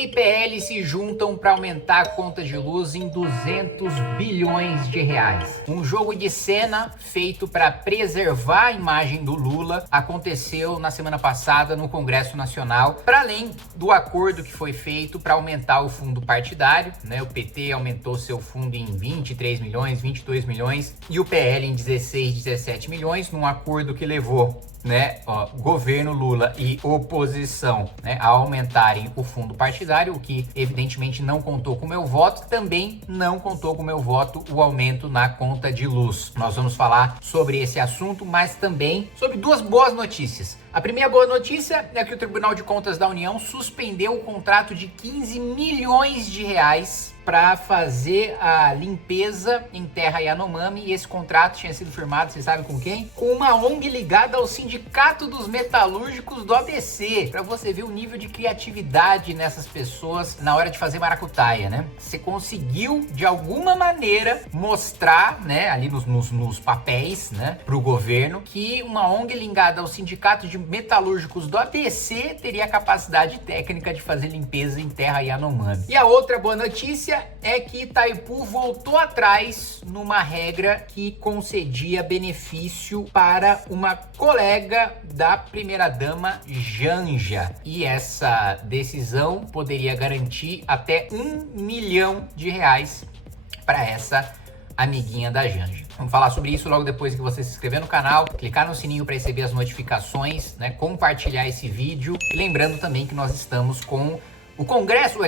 PT e PL se juntam para aumentar a conta de luz em 200 bilhões de reais. Um jogo de cena feito para preservar a imagem do Lula aconteceu na semana passada no Congresso Nacional, para além do acordo que foi feito para aumentar o fundo partidário, né? O PT aumentou seu fundo em 23 milhões, 22 milhões e o PL em 16, 17 milhões, num acordo que levou governo Lula e oposição, a aumentarem o fundo partidário, o que evidentemente não contou com o meu voto. Também não contou com o meu voto o aumento na conta de luz. Nós vamos falar sobre esse assunto, mas também sobre duas boas notícias. A primeira boa notícia é que o Tribunal de Contas da União suspendeu o contrato de 15 milhões de reais para fazer a limpeza em terra Yanomami, e esse contrato tinha sido firmado, vocês sabem com quem? Com uma ONG ligada ao Sindicato dos Metalúrgicos do ABC, para você ver o nível de criatividade nessas pessoas na hora de fazer maracutaia, né? Você conseguiu, de alguma maneira, mostrar, ali nos papéis, pro governo, que uma ONG ligada ao Sindicato de Metalúrgicos do ABC teria a capacidade técnica de fazer limpeza em terra Yanomami. E a outra boa notícia é que Itaipu voltou atrás numa regra que concedia benefício para uma colega da primeira-dama Janja. E essa decisão poderia garantir até R$1 milhão para essa amiguinha da Janja. Vamos falar sobre isso logo depois que você se inscrever no canal, clicar no sininho para receber as notificações, compartilhar esse vídeo. E lembrando também que nós estamos com o Congresso,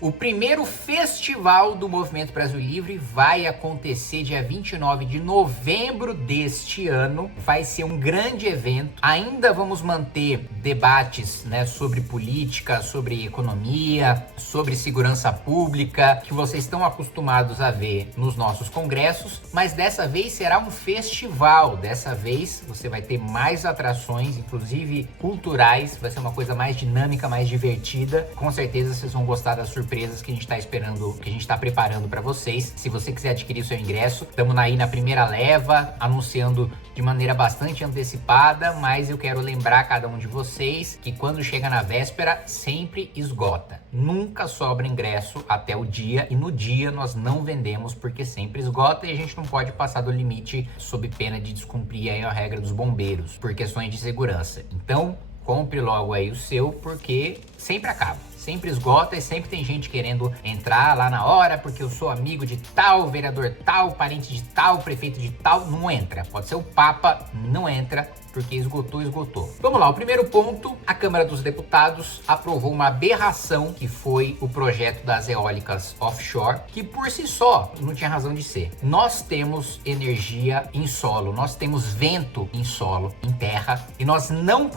o primeiro festival do Movimento Brasil Livre vai acontecer dia 29 de novembro deste ano. Vai ser um grande evento. Ainda vamos manter debates, sobre política, sobre economia, sobre segurança pública, que vocês estão acostumados a ver nos nossos congressos, mas dessa vez será um festival. Dessa vez você vai ter mais atrações, inclusive culturais, vai ser uma coisa mais dinâmica, mais divertida. Com certeza vocês vão gostar das surpresas que a gente está esperando, que a gente está preparando para vocês. Se você quiser adquirir o seu ingresso, estamos aí na primeira leva, anunciando de maneira bastante antecipada, mas eu quero lembrar a cada um de vocês que quando chega na véspera, sempre esgota. Nunca sobra ingresso até o dia, e no dia nós não vendemos porque sempre esgota, e a gente não pode passar do limite sob pena de descumprir aí a regra dos bombeiros, por questões de segurança. Então, compre logo aí o seu, porque sempre acaba, sempre esgota e sempre tem gente querendo entrar lá na hora, porque eu sou amigo de tal, vereador tal, parente de tal, prefeito de tal. Não entra, pode ser o Papa, não entra, porque esgotou. Vamos lá, o primeiro ponto: a Câmara dos Deputados aprovou uma aberração que foi o projeto das eólicas offshore, que por si só não tinha razão de ser. Nós temos energia em solo, nós temos vento em solo, em terra, e nós não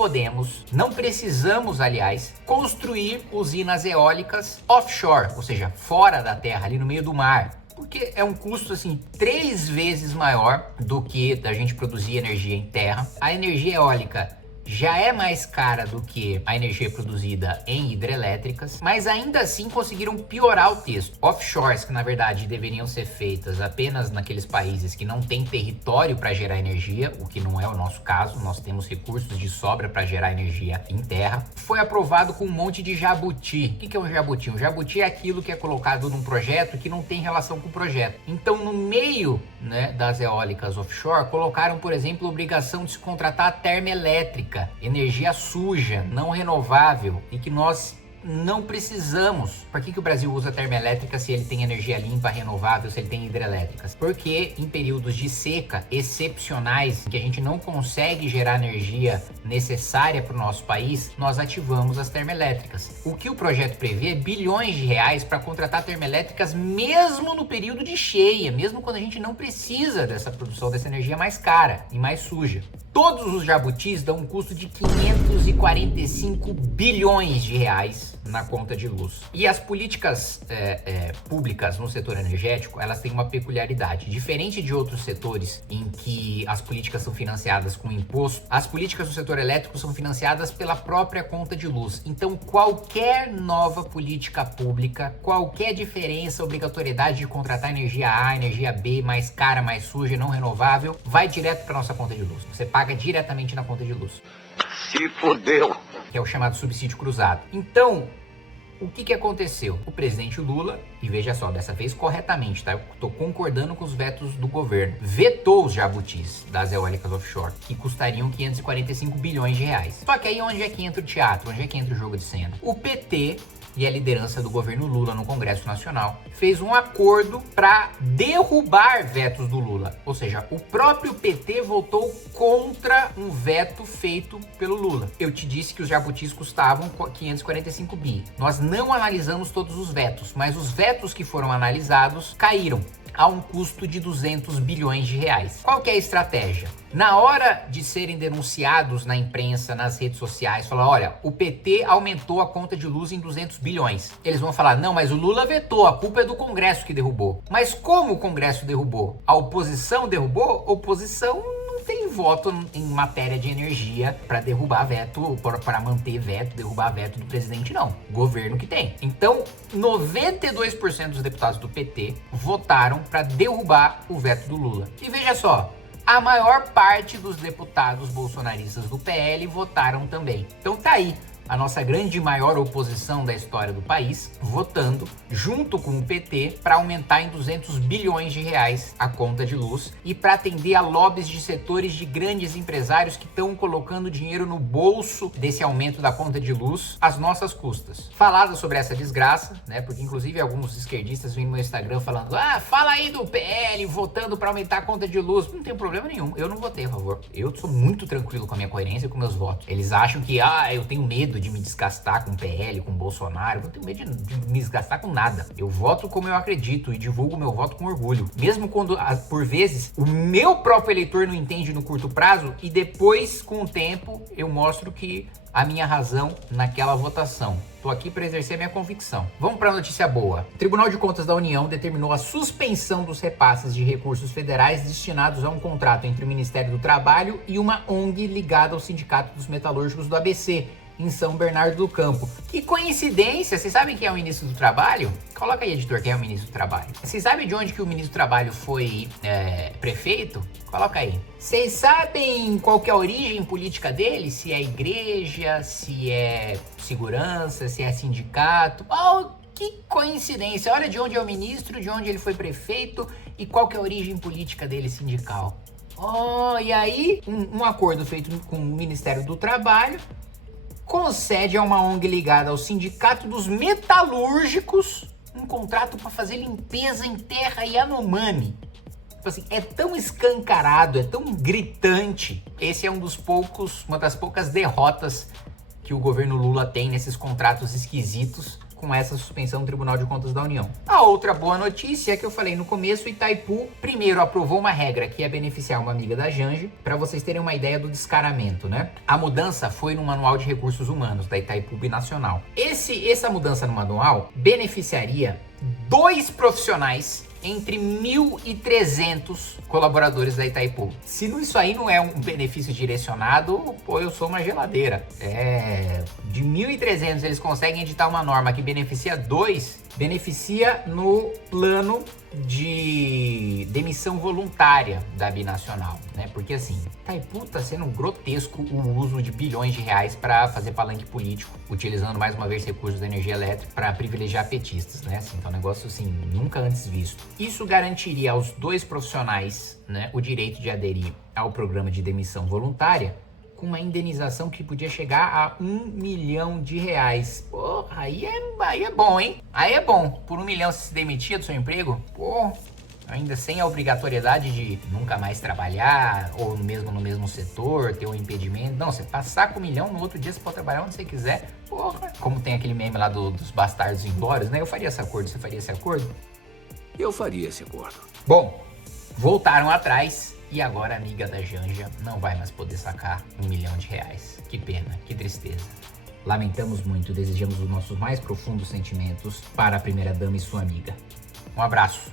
precisamos, aliás, construir usinas eólicas offshore, ou seja, fora da terra, ali no meio do mar. Porque é um custo 3 vezes maior do que da gente produzir energia em terra. A energia eólica já é mais cara do que a energia produzida em hidrelétricas, mas ainda assim conseguiram piorar o texto. Offshores, que na verdade deveriam ser feitas apenas naqueles países que não têm território para gerar energia, o que não é o nosso caso, nós temos recursos de sobra para gerar energia em terra. Foi aprovado com um monte de jabuti. O que é um jabuti? Um jabuti é aquilo que é colocado num projeto que não tem relação com o projeto. Então, no meio das eólicas offshore, colocaram, por exemplo, a obrigação de se contratar a termoelétrica, energia suja, não renovável, e que nós não precisamos. Por que o Brasil usa termoelétrica se ele tem energia limpa, renovável, se ele tem hidrelétricas? Porque em períodos de seca excepcionais, que a gente não consegue gerar energia necessária para o nosso país, nós ativamos as termoelétricas. O que o projeto prevê é bilhões de reais para contratar termoelétricas mesmo no período de cheia, mesmo quando a gente não precisa dessa produção, dessa energia mais cara e mais suja. Todos os jabutis dão um custo de 545 bilhões de reais na conta de luz. E as políticas públicas no setor energético, elas têm uma peculiaridade. Diferente de outros setores em que as políticas são financiadas com imposto, as políticas do setor elétrico são financiadas pela própria conta de luz. Então, qualquer nova política pública, qualquer diferença, obrigatoriedade de contratar energia A, energia B, mais cara, mais suja, não renovável, vai direto para nossa conta de luz. Você paga diretamente na conta de luz. Se fodeu! Que é o chamado subsídio cruzado. Então, O que aconteceu? O presidente Lula, e veja só, dessa vez corretamente, tá? Eu tô concordando com os vetos do governo, vetou os jabutis das eólicas offshore, que custariam 545 bilhões de reais. Só que aí onde é que entra o teatro? Onde é que entra o jogo de cena? O PT e a liderança do governo Lula no Congresso Nacional fez um acordo para derrubar vetos do Lula. Ou seja, o próprio PT votou contra um veto feito pelo Lula. Eu te disse que os jabutis custavam 545 bi. Nós não analisamos todos os vetos, mas os vetos que foram analisados caíram a um custo de 200 bilhões de reais. Qual que é a estratégia? Na hora de serem denunciados na imprensa, nas redes sociais, falar, olha, o PT aumentou a conta de luz em 200 bilhões. Eles vão falar, não, mas o Lula vetou, a culpa é do Congresso que derrubou. Mas como o Congresso derrubou? A oposição derrubou? A oposição não tem voto em matéria de energia para derrubar veto, para manter veto, derrubar veto do presidente, não. O governo que tem. Então, 92% dos deputados do PT votaram para derrubar o veto do Lula. E veja só, a maior parte dos deputados bolsonaristas do PL votaram também. Então tá aí a nossa grande e maior oposição da história do país, votando junto com o PT para aumentar em 200 bilhões de reais a conta de luz e para atender a lobbies de setores de grandes empresários que estão colocando dinheiro no bolso desse aumento da conta de luz às nossas custas. Falado sobre essa desgraça, né? Porque inclusive alguns esquerdistas vêm no meu Instagram falando, fala aí do PL votando para aumentar a conta de luz. Não tem problema nenhum, eu não votei a favor. Eu sou muito tranquilo com a minha coerência e com meus votos. Eles acham que, eu tenho medo de me desgastar com o PL, com o Bolsonaro. Eu não tenho medo de me desgastar com nada. Eu voto como eu acredito e divulgo meu voto com orgulho. Mesmo quando, por vezes, o meu próprio eleitor não entende no curto prazo e depois, com o tempo, eu mostro que a minha razão naquela votação. Tô aqui para exercer a minha convicção. Vamos para a notícia boa. O Tribunal de Contas da União determinou a suspensão dos repasses de recursos federais destinados a um contrato entre o Ministério do Trabalho e uma ONG ligada ao Sindicato dos Metalúrgicos do ABC, em São Bernardo do Campo. Que coincidência! Vocês sabem quem é o ministro do Trabalho? Coloca aí, editor, quem é o ministro do Trabalho. Vocês sabem de onde que o ministro do Trabalho foi prefeito? Coloca aí. Vocês sabem qual que é a origem política dele? Se é igreja, se é segurança, se é sindicato? Que coincidência! Olha de onde é o ministro, de onde ele foi prefeito e qual que é a origem política dele sindical. E aí, um acordo feito com o Ministério do Trabalho concede a uma ONG ligada ao Sindicato dos Metalúrgicos um contrato para fazer limpeza em terra Yanomami. Tipo assim, é tão escancarado, é tão gritante. Esse é uma das poucas derrotas que o governo Lula tem nesses contratos esquisitos com essa suspensão do Tribunal de Contas da União. A outra boa notícia é que eu falei no começo, Itaipu primeiro aprovou uma regra que ia beneficiar uma amiga da Janje, para vocês terem uma ideia do descaramento, né? A mudança foi no Manual de Recursos Humanos da Itaipu Binacional. Essa mudança no manual beneficiaria 2 profissionais entre 1.300 colaboradores da Itaipu. Se isso aí não é um benefício direcionado, eu sou uma geladeira. De 1.300 eles conseguem editar uma norma que beneficia 2, beneficia no plano de demissão voluntária da Binacional, né? Porque assim, Itaipu tá sendo grotesco o uso de bilhões de reais para fazer palanque político, utilizando mais uma vez recursos da energia elétrica para privilegiar petistas, né? Assim, então é um negócio assim, nunca antes visto. Isso garantiria aos 2 profissionais, né, o direito de aderir ao programa de demissão voluntária com uma indenização que podia chegar a 1 milhão de reais. Aí é bom, hein? Aí é bom. Por 1 milhão você se demitia do seu emprego? Ainda sem a obrigatoriedade de nunca mais trabalhar, ou mesmo no mesmo setor, ter um impedimento. Não, você passar com 1 milhão, no outro dia você pode trabalhar onde você quiser. Como tem aquele meme lá dos bastardos inglórios, né? Eu faria esse acordo, você faria esse acordo? Eu faria esse acordo. Bom, voltaram atrás e agora a amiga da Janja não vai mais poder sacar 1 milhão de reais. Que pena, que tristeza. Lamentamos muito, desejamos os nossos mais profundos sentimentos para a primeira-dama e sua amiga. Um abraço.